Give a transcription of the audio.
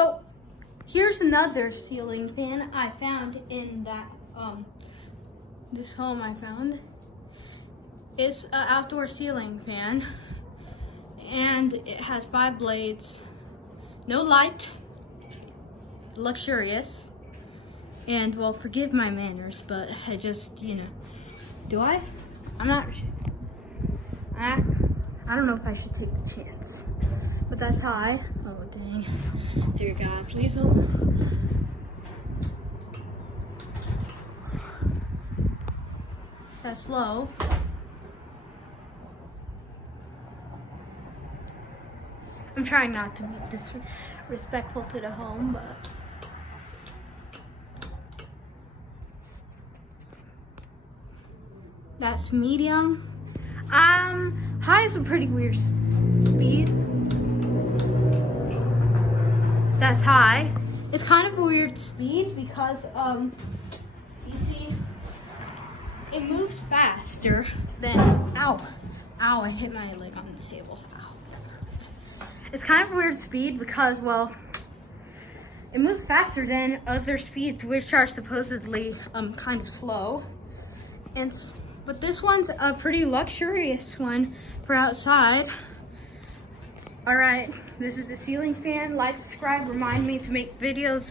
So here's another ceiling fan I found in that this home I found. It's an outdoor ceiling fan, and it has 5 blades, no light, luxurious, and well, forgive my manners, but I just, you know, do I? I'm not. I don't know if I should take the chance, but that's how I. Oh dang! Dear God, please don't. That's low. I'm trying not to be disrespectful to the home, but that's medium. High is a pretty weird speed. That's high. It's kind of a weird speed because you see, it moves faster than ow, I hit my leg on the table. Ow, that hurt. It's kind of a weird speed because, well, it moves faster than other speeds, which are supposedly kind of slow. But this one's a pretty luxurious one for outside. All right, this is a ceiling fan. Like, subscribe, remind me to make videos.